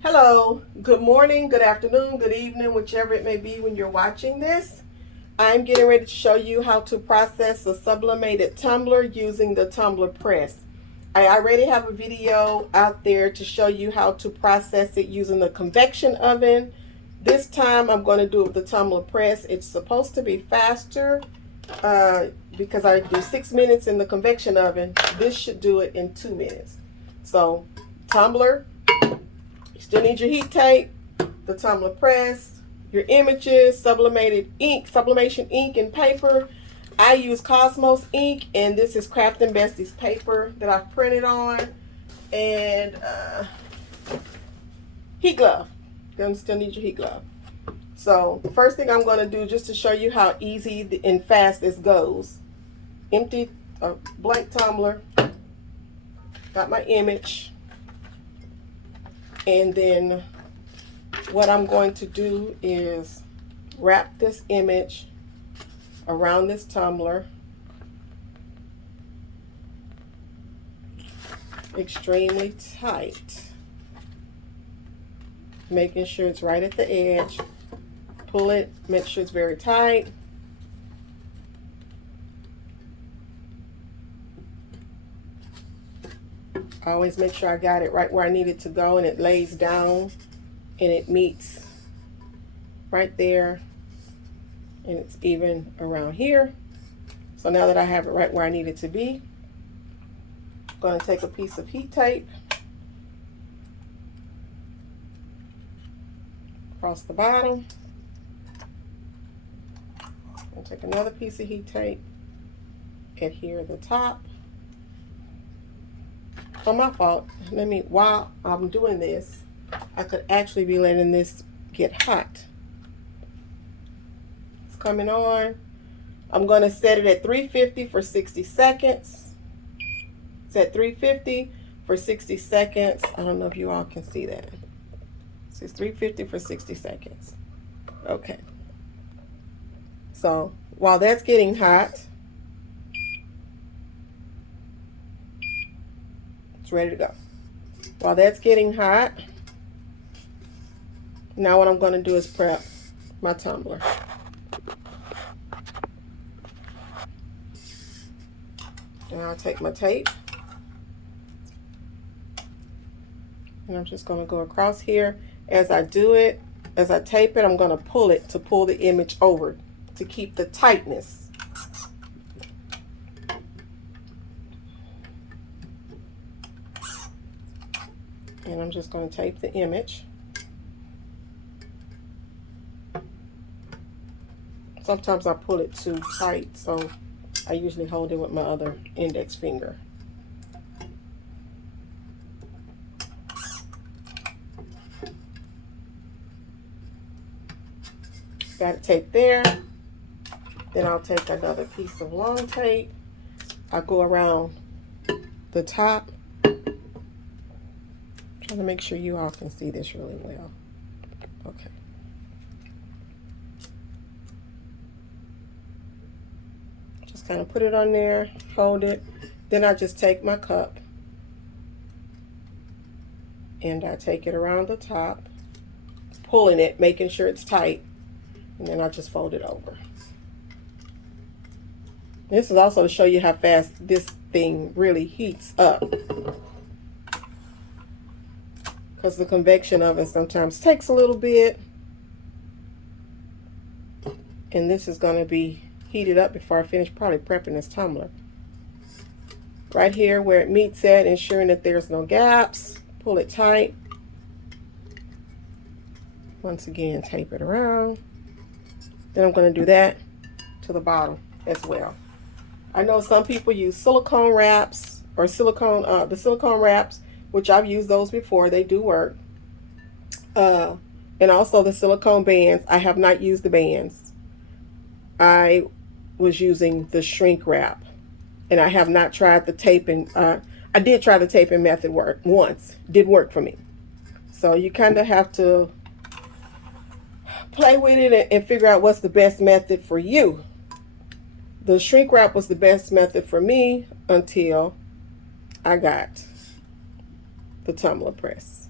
Hello, good morning, good afternoon, good evening, whichever it may be when you're watching this. I'm getting ready to show you how to process a sublimated tumbler using the tumbler press. I already have a video out there to show you how to process it using the convection oven. This time I'm going to do it with the tumbler press. It's supposed to be faster because I do 6 minutes in the convection oven. This should do it in 2 minutes. So, tumbler. You still need your heat tape, the tumbler press, your images, sublimation ink and paper. I use Cosmos ink, and this is Craft and Bestie's paper that I've printed on, and heat glove. You're gonna still need your heat glove. So the first thing I'm going to do, just to show you how easy and fast this goes, empty a blank tumbler, got my image. And then what I'm going to do is wrap this image around this tumbler extremely tight, making sure it's right at the edge. Pull it, make sure it's very tight. I always make sure I got it right where I need it to go, and it lays down and it meets right there, and it's even around here. So now that I have it right where I need it to be, I'm going to take a piece of heat tape across the bottom. I'll take another piece of heat tape, adhere the top. Oh, my fault. While I'm doing this, I could actually be letting this get hot. It's coming on. I'm going to set it at 350 for 60 seconds. It's at 350 for 60 seconds. I don't know if you all can see that. So it's 350 for 60 seconds. Okay. So while that's getting hot, it's ready to go. While that's getting hot, now what I'm going to do is prep my tumbler. And I'll take my tape, and I'm just going to go across here. As I do it, as I tape it, I'm going to pull it to pull the image over to keep the tightness. And I'm just going to tape the image. Sometimes I pull it too tight, so I usually hold it with my other index finger. Got it taped there. Then I'll take another piece of long tape. I'll go around the top. Trying to make sure you all can see this really well. Okay. Just kind of put it on there, hold it. Then I just take my cup and I take it around the top, pulling it, making sure it's tight, and then I just fold it over. This is also to show you how fast this thing really heats up, because the convection oven sometimes takes a little bit, and this is going to be heated up before I finish probably prepping this tumbler. Right here where it meets at, ensuring that there's no gaps, pull it tight. Once again, tape it around. Then I'm going to do that to the bottom as well. I know some people use silicone wraps or the silicone wraps, which I've used those before. They do work. And also the silicone bands. I have not used the bands. I was using the shrink wrap, and I have not tried the taping. I did try the taping method once. Didn't work for me. So you kind of have to play with it and figure out what's the best method for you. The shrink wrap was the best method for me until I got the tumbler press.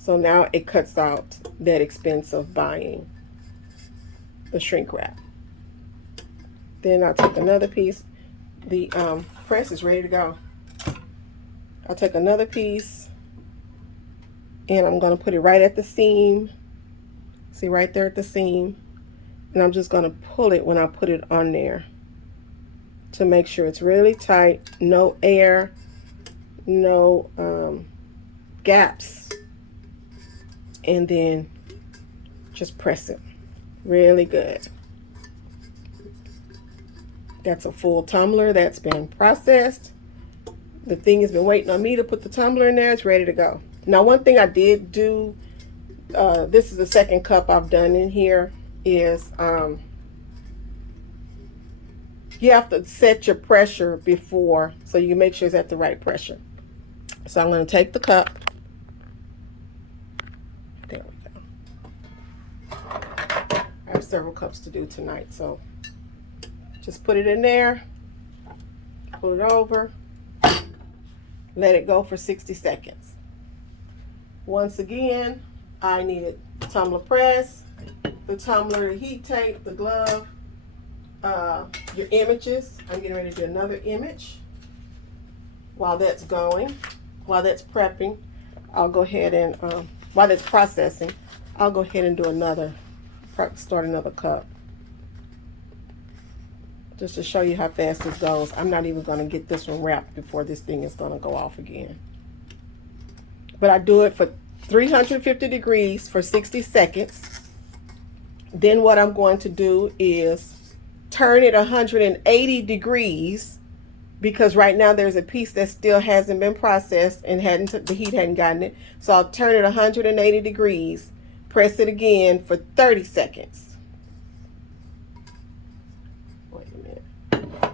So now it cuts out that expense of buying the shrink wrap. Then I'll take another piece. The press is ready to go. I'll take another piece and I'm going to put it right at the seam. See, right there at the seam. And I'm just going to pull it when I put it on there to make sure it's really tight, no air, no gaps. And then just press it really good. That's a full tumbler that's been processed. The thing has been waiting on me to put the tumbler in there. It's ready to go. Now, one thing I did do, this is the second cup I've done in here, is you have to set your pressure before so you can make sure it's at the right pressure. So I'm going to take the cup. There we go. I have several cups to do tonight, so just put it in there, pull it over, let it go for 60 seconds. Once again, I needed the tumbler press, the tumbler, the heat tape, the glove, your images. I'm getting ready to do another image. While that's going, while that's prepping, I'll go ahead and, while that's processing, I'll go ahead and do another, start another cup. Just to show you how fast this goes. I'm not even going to get this one wrapped before this thing is going to go off again. But I do it for 350 degrees for 60 seconds. Then what I'm going to do is turn it 180 degrees, because right now there's a piece that still hasn't been processed and the heat hadn't gotten it. So I'll turn it 180 degrees, press it again for 30 seconds. Wait a minute,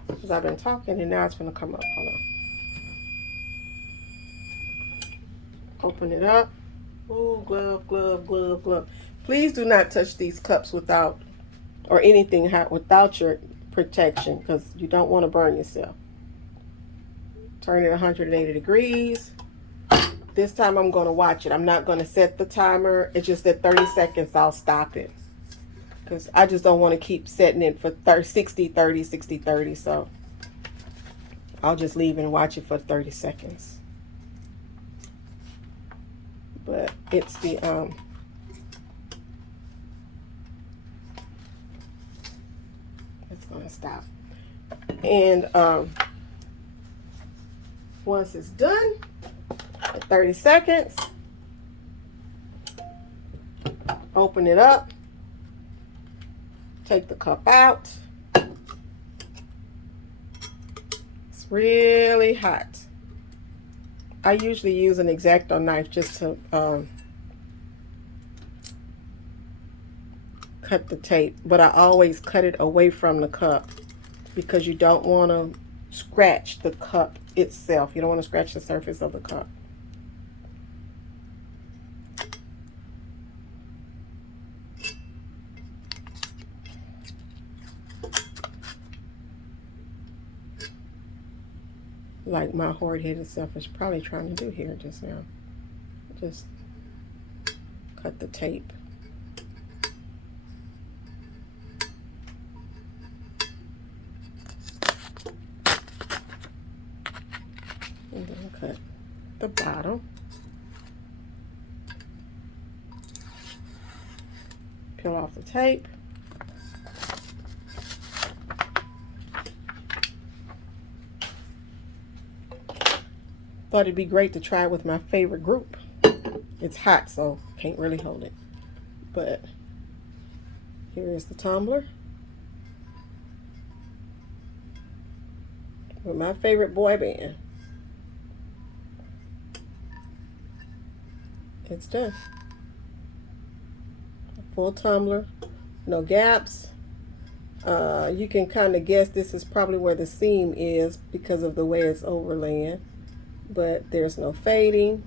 because I've been talking and now it's going to come up. Hold on. Open it up. Ooh, glove, glove, glove, glove. Please do not touch these cups without, or anything without your protection, because you don't want to burn yourself. Turn it 180 degrees. This time I'm going to watch it. I'm not going to set the timer. It's just at 30 seconds I'll stop it, because I just don't want to keep setting it for 60, 30, 60, 30. So I'll just leave and watch it for 30 seconds. But it's the it's gonna stop. And once it's done at 30 seconds, open it up, take the cup out. It's really hot. I usually use an X-Acto knife just to cut the tape, but I always cut it away from the cup, because you don't want to scratch the cup itself. You don't want to scratch the surface of the cup. Like my hard-headed self is probably trying to do here just now. Just cut the tape. And then cut the bottom. Peel off the tape. Thought it'd be great to try it with my favorite group. It's hot, so can't really hold it. But here is the tumbler with my favorite boy band. It's done. A full tumbler, no gaps. You can kind of guess this is probably where the seam is because of the way it's overlaying. But there's no fading.